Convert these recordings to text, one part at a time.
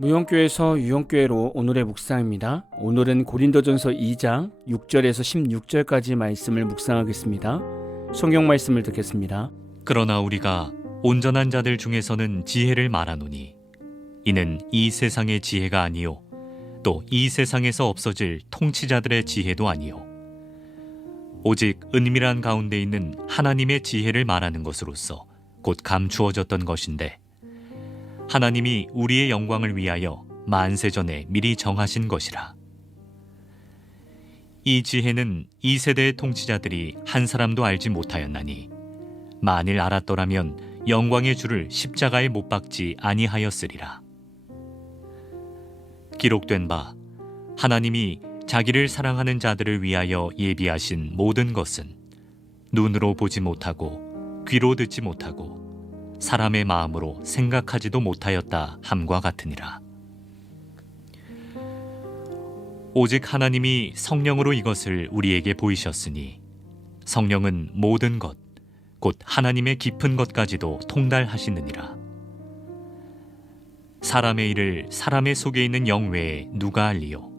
무용교에서 유용교회로 오늘의 묵상입니다. 오늘은 고린도전서 2장 6절에서 16절까지 말씀을 묵상하겠습니다. 성경 말씀을 듣겠습니다. 그러나 우리가 온전한 자들 중에서는 지혜를 말하노니 이는 이 세상의 지혜가 아니요 또 이 세상에서 없어질 통치자들의 지혜도 아니요 오직 은밀한 가운데 있는 하나님의 지혜를 말하는 것으로서 곧 감추어졌던 것인데 하나님이 우리의 영광을 위하여 만세 전에 미리 정하신 것이라. 이 지혜는 이 세대의 통치자들이 한 사람도 알지 못하였나니 만일 알았더라면 영광의 주를 십자가에 못 박지 아니하였으리라. 기록된 바 하나님이 자기를 사랑하는 자들을 위하여 예비하신 모든 것은 눈으로 보지 못하고 귀로 듣지 못하고 사람의 마음으로 생각하지도 못하였다 함과 같으니라. 오직 하나님이 성령으로 이것을 우리에게 보이셨으니 성령은 모든 것 곧 하나님의 깊은 것까지도 통달하시느니라. 사람의 일을 사람의 속에 있는 영 외에 누가 알리요?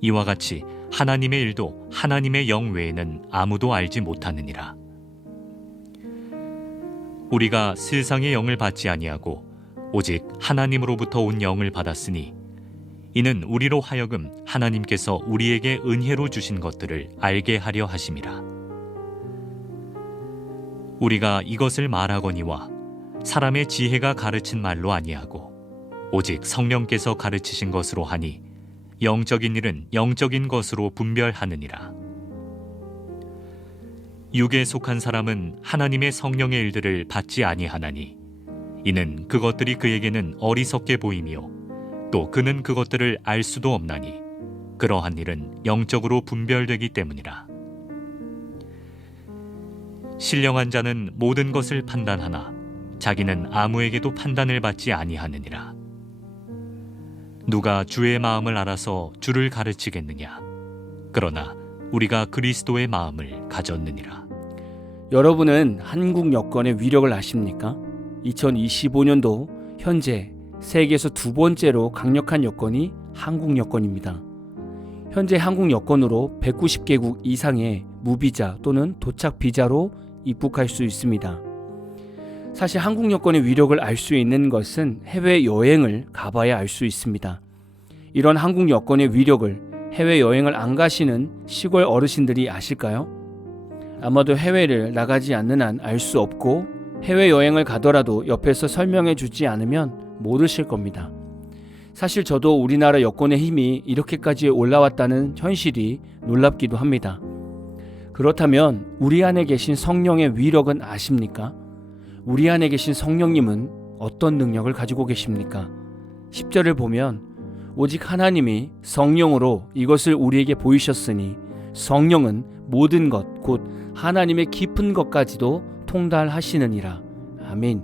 이와 같이 하나님의 일도 하나님의 영 외에는 아무도 알지 못하느니라. 우리가 세상의 영을 받지 아니하고 오직 하나님으로부터 온 영을 받았으니 이는 우리로 하여금 하나님께서 우리에게 은혜로 주신 것들을 알게 하려 하심이라. 우리가 이것을 말하거니와 사람의 지혜가 가르친 말로 아니하고 오직 성령께서 가르치신 것으로 하니 영적인 일은 영적인 것으로 분별하느니라. 육에 속한 사람은 하나님의 성령의 일들을 받지 아니하나니 이는 그것들이 그에게는 어리석게 보이며 또 그는 그것들을 알 수도 없나니 그러한 일은 영적으로 분별되기 때문이라. 신령한 자는 모든 것을 판단하나 자기는 아무에게도 판단을 받지 아니하느니라. 누가 주의 마음을 알아서 주를 가르치겠느냐? 그러나 우리가 그리스도의 마음을 가졌느니라. 여러분은 한국 여권의 위력을 아십니까? 2025년도 현재 세계에서 두 번째로 강력한 여권이 한국 여권입니다. 현재 한국 여권으로 190개국 이상의 무비자 또는 도착 비자로 입국할 수 있습니다. 사실 한국 여권의 위력을 알 수 있는 것은 해외여행을 가봐야 알 수 있습니다. 이런 한국 여권의 위력을 해외여행을 안 가시는 시골 어르신들이 아실까요? 아마도 해외를 나가지 않는 한 알 수 없고 해외여행을 가더라도 옆에서 설명해 주지 않으면 모르실 겁니다. 사실 저도 우리나라 여권의 힘이 이렇게까지 올라왔다는 현실이 놀랍기도 합니다. 그렇다면 우리 안에 계신 성령의 위력은 아십니까? 우리 안에 계신 성령님은 어떤 능력을 가지고 계십니까? 10절을 보면 오직 하나님이 성령으로 이것을 우리에게 보이셨으니 성령은 모든 것 곧 하나님의 깊은 것까지도 통달하시느니라. 아멘.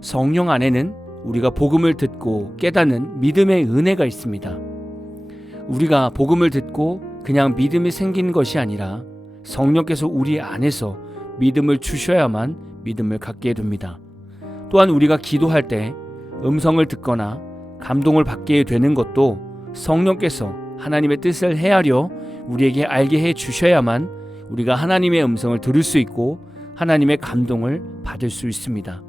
성령 안에는 우리가 복음을 듣고 깨닫는 믿음의 은혜가 있습니다. 우리가 복음을 듣고 그냥 믿음이 생긴 것이 아니라 성령께서 우리 안에서 믿음을 주셔야만 믿음을 갖게 됩니다. 또한 우리가 기도할 때 음성을 듣거나 감동을 받게 되는 것도 성령께서 하나님의 뜻을 헤아려 우리에게 알게 해 주셔야만 우리가 하나님의 음성을 들을 수 있고 하나님의 감동을 받을 수 있습니다.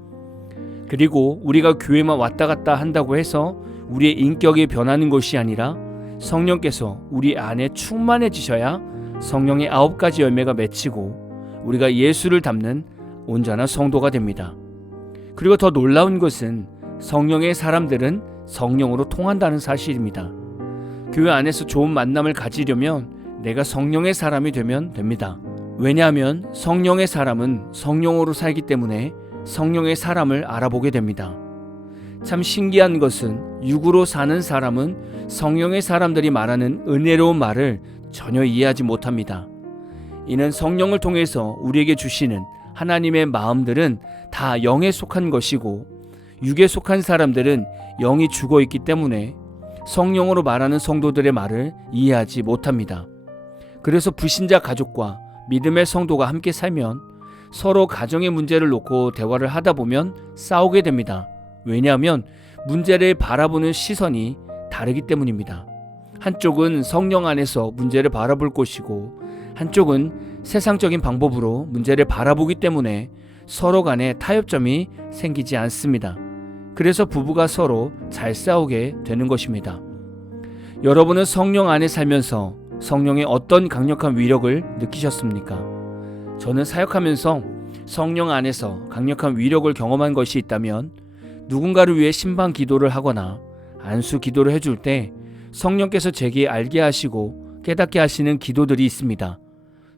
그리고 우리가 교회만 왔다 갔다 한다고 해서 우리의 인격이 변하는 것이 아니라 성령께서 우리 안에 충만해지셔야 성령의 9가지 열매가 맺히고 우리가 예수를 닮는 온전한 성도가 됩니다. 그리고 더 놀라운 것은 성령의 사람들은 성령으로 통한다는 사실입니다. 교회 안에서 좋은 만남을 가지려면 내가 성령의 사람이 되면 됩니다. 왜냐하면 성령의 사람은 성령으로 살기 때문에 성령의 사람을 알아보게 됩니다. 참 신기한 것은 육으로 사는 사람은 성령의 사람들이 말하는 은혜로운 말을 전혀 이해하지 못합니다. 이는 성령을 통해서 우리에게 주시는 하나님의 마음들은 다 영에 속한 것이고 육에 속한 사람들은 영이 죽어 있기 때문에 성령으로 말하는 성도들의 말을 이해하지 못합니다. 그래서 불신자 가족과 믿음의 성도가 함께 살면 서로 가정의 문제를 놓고 대화를 하다 보면 싸우게 됩니다. 왜냐하면 문제를 바라보는 시선이 다르기 때문입니다. 한쪽은 성령 안에서 문제를 바라볼 곳이고 한쪽은 세상적인 방법으로 문제를 바라보기 때문에 서로 간에 타협점이 생기지 않습니다. 그래서 부부가 서로 잘 싸우게 되는 것입니다. 여러분은 성령 안에 살면서 성령의 어떤 강력한 위력을 느끼셨습니까? 저는 사역하면서 성령 안에서 강력한 위력을 경험한 것이 있다면 누군가를 위해 신방 기도를 하거나 안수 기도를 해줄 때 성령께서 제게 알게 하시고 깨닫게 하시는 기도들이 있습니다.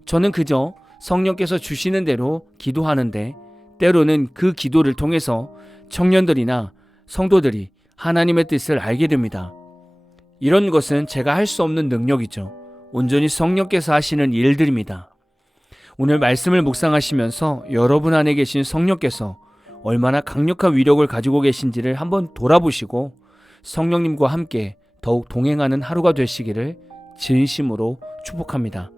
저는 그저 성령께서 주시는 대로 기도하는데 때로는 그 기도를 통해서 청년들이나 성도들이 하나님의 뜻을 알게 됩니다. 이런 것은 제가 할 수 없는 능력이죠. 온전히 성령께서 하시는 일들입니다. 오늘 말씀을 묵상하시면서 여러분 안에 계신 성령께서 얼마나 강력한 위력을 가지고 계신지를 한번 돌아보시고 성령님과 함께 더욱 동행하는 하루가 되시기를 진심으로 축복합니다.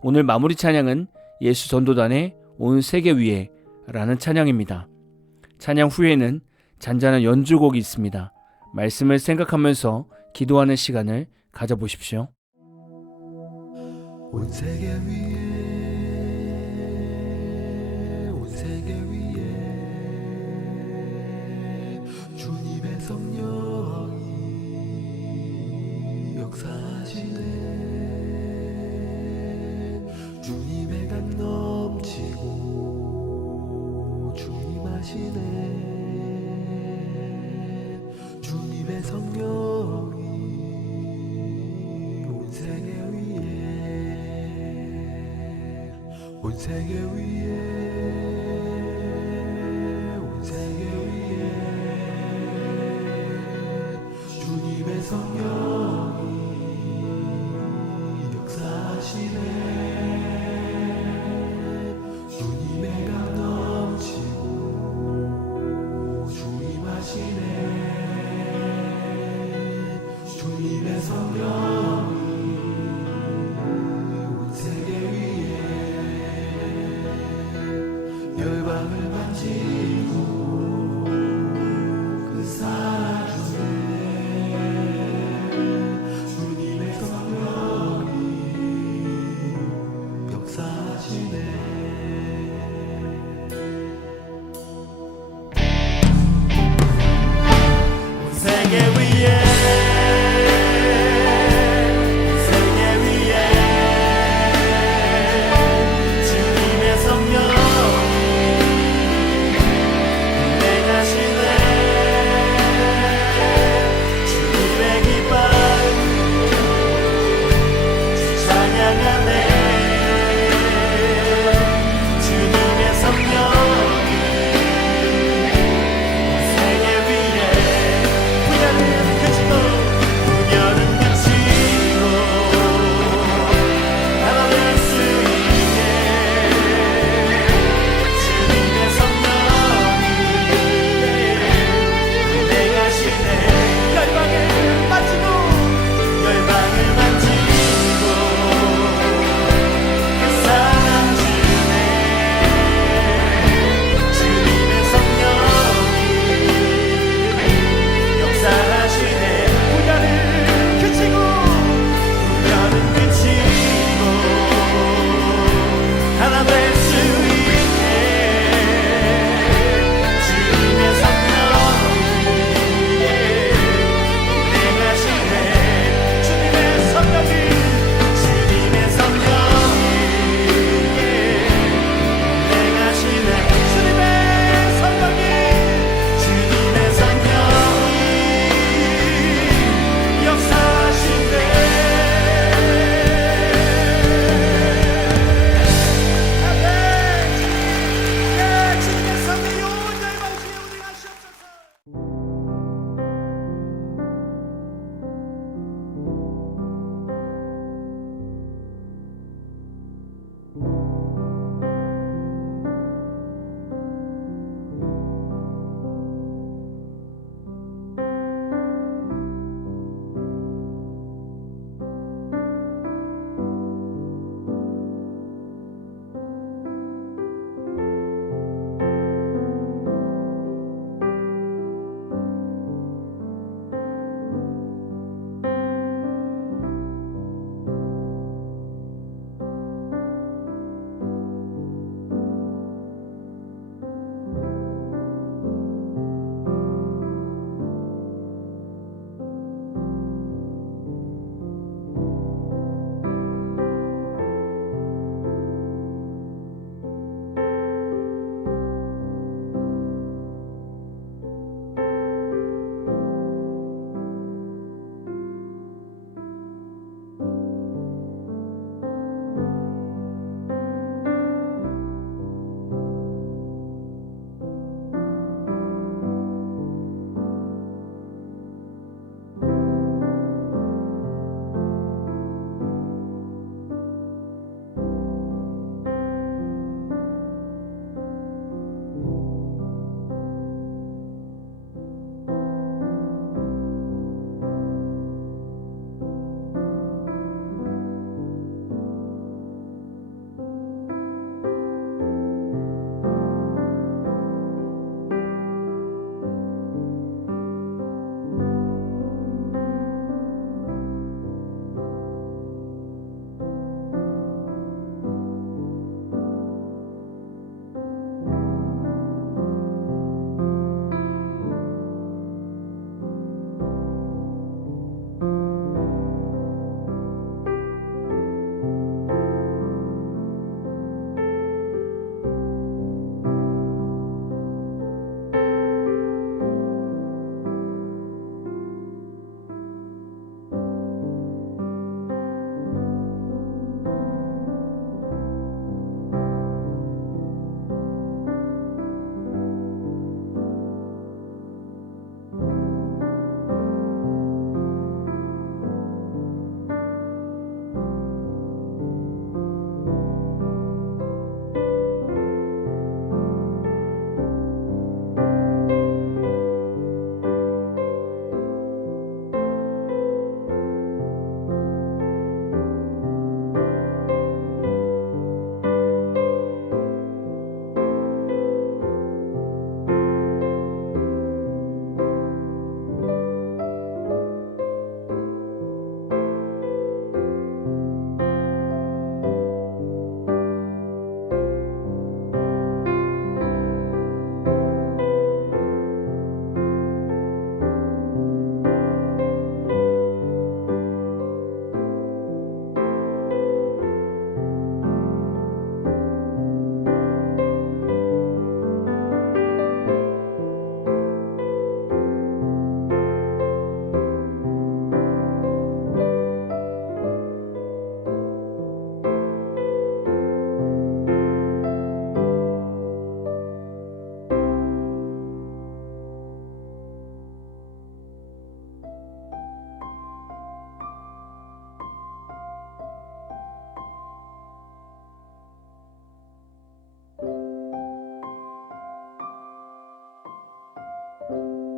오늘 마무리 찬양은 예수 전도단의 온 세계 위에 라는 찬양입니다. 찬양 후에는 잔잔한 연주곡이 있습니다. 말씀을 생각하면서 기도하는 시간을 가져보십시오. 온 세계 위에 온 세계 위에 주님의 성령이 역사하시네. 주님의 감 넘치고 주님 하시네. 주님의 성령이 온 세계 위에 온 세계 위에 온 세계 위에 주님의 성령이 역사하시네. 주님의 감 넘치고 주님 하시네. 주님의 성령이 온 세계 위에 열방을 만지고 그 살아주네. 주님의 성령이 역사하시네. 온 세계 위에 세계 위에 주님의 성령이 운행하시네. 주님의 기쁨 주 찬양하네. 주님의 성령이 온 세계 위에 부여는 그 you